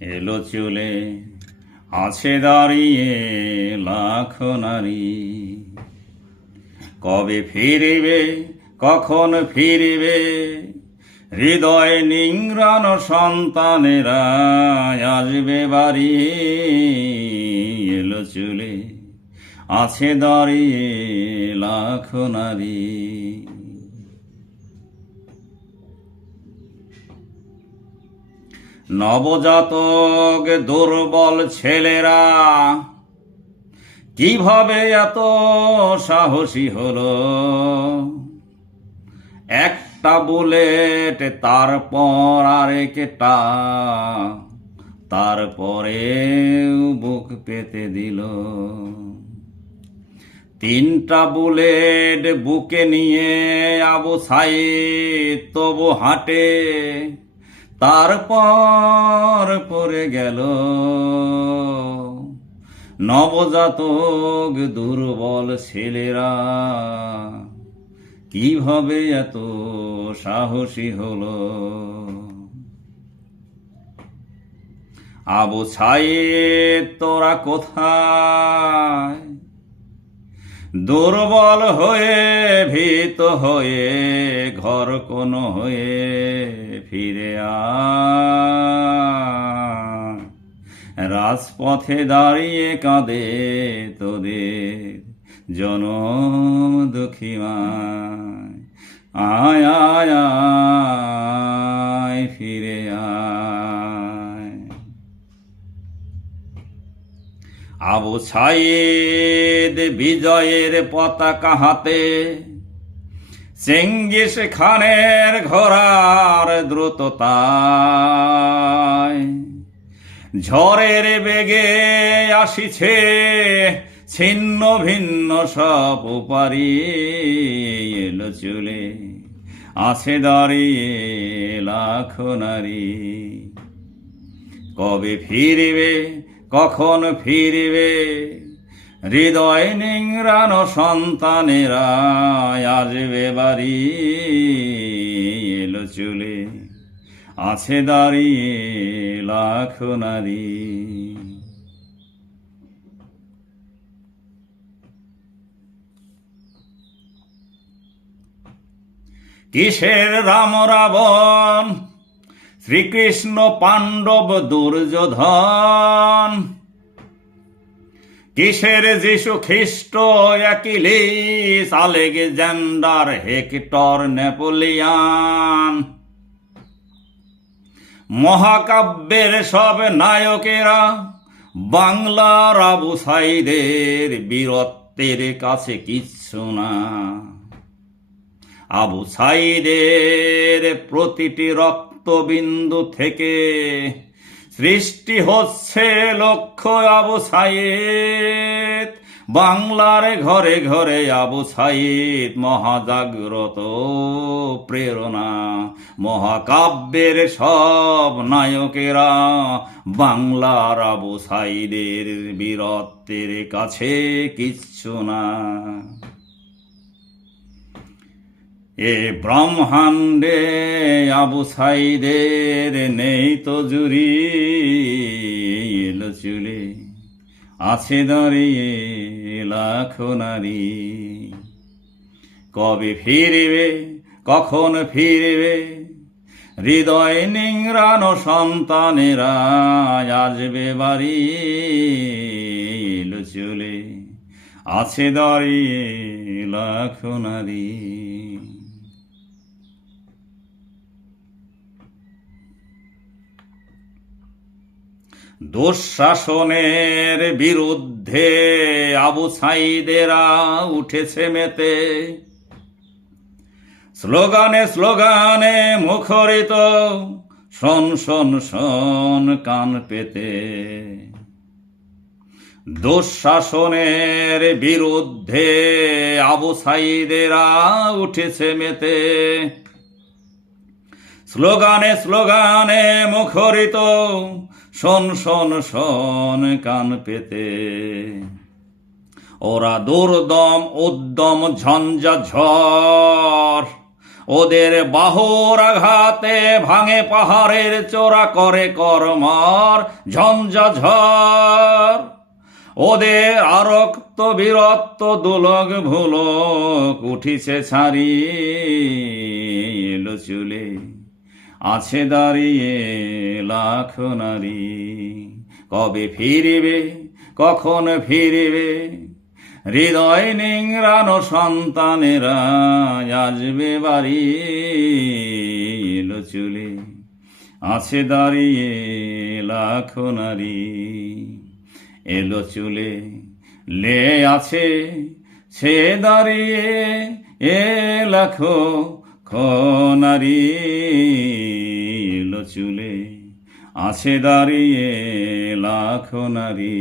এলো চলে আছে দাঁড়িয়ে লাখো নারী। কবে ফিরিবে, কখন ফিরিবে, হৃদয় নিংড়ানো সন্তানেরা আসবে বাড়ি। এলো চলে আছে দাঁড়িয়ে লাখো নারী। নবজাতক দুর্বল ছেলেরা কিভাবে এত সাহসী হলো? একটা বুলেট, তারপর আরেকটা, তারপরেও বুক পেতে দিল। তিনটা বুলেট বুকে নিয়ে আবু সাইদ তবু হাঁটে, তারপর পড়ে গেল। নবজাতক দুর্বল ছেলেরা কিভাবে এত সাহসী হলো? আবু সাইদ তোরা কোথায়? দুর্বল হয়ে, ভীত হয়ে, ঘর কোন হয়ে ফিরে আয়। রাজপথে দাঁড়িয়ে কাঁদে তোদের জনম দুঃখী মায়। আয় আয় আয় ফিরে আয়। আবু সাইদ বিজয়ের পতাকা হাতে, চেঙ্গিস খানের ঘোড়ার দ্রুততায়, ঝড়ের বেগে আসিছে ছিন্ন ভিন্ন সব উপারি। এলো চলে আছে দাঁড়িয়ে লাখো নারী। কবে ফিরিবে, কখন ফিরিবে, হৃদয় নিংড়ানো সন্তানেরা আসবে বাড়ি। এলো চলে আছে দাঁড়িয়ে লাখো নারী। কিসের রাম রাবণ, শ্রীকৃষ্ণ পাণ্ডব দুর্যোধন, কিসের যিশু খ্রিস্ট অ্যাকিলিস আলেকজান্ডার হেক্টর নেপোলিয়ান। মহাকাব্যের সব নায়কেরা বাংলার আবু সাইদের বীরত্বের কাছে কিচ্ছু না। আবু সাইদের প্রতিটি রক্তবিন্দু থেকে সৃষ্টি হচ্ছে লক্ষ্য আবু সাইদ। বাংলার ঘরে ঘরে আবু সাইদ মহাজাগ্রত প্রেরণা। মহাকাব্যের সব নায়কেরা বাংলার আবু সাইদের বীরত্বের কাছে কিচ্ছু না। এ ব্রহ্মাণ্ডে আবু সাইদের নেই তো জুরি। এলো চলে আছে দাঁড়িয়ে লাখো নারী। কবে ফিরবে, কখন ফিরবে, হৃদয় নিংড়ানো সন্তানেরা আসবে বাড়ি। এলো চলে আছে দাঁড়িয়ে লাখো নারী। দুঃশাসনের বিরুদ্ধে আবু সাইদেরা উঠেছে মেতে, স্লোগানে স্লোগানে মুখরিত শোন শোন শোন কান পেতে। দুঃশাসনের বিরুদ্ধে আবু সাইদেরা উঠেছে মেতে, স্লোগানে স্লোগানে মুখরিত শোন শোন শোন কান পেতে। ওরা দুর্দম উদ্যম ঝঞ্ঝা ঝড় ওদের বাহুর আঘাতে ভাঙে পাহাড়ের চোরা, করে করমার ঝঞ্ঝাঝড়। ওদের আরক্ত বীরত্ব দুলক ভুলক উঠিছে ছাড়ি, এলো চুলে আছে দাঁড়িয়ে লাখ নারী। কবে ফিরিবে, কখন ফিরিবে, হৃদয় নিংড়ানো সন্তানেরা আসবে বাড়ি, এলো চুলে আছে দাঁড়িয়ে লাখ নারী। এলো চুলে লে আছে সে দাঁড়িয়ে, এ লাখো নারী, এলো চুলে আছে দাঁড়িয়ে লাখ নারী।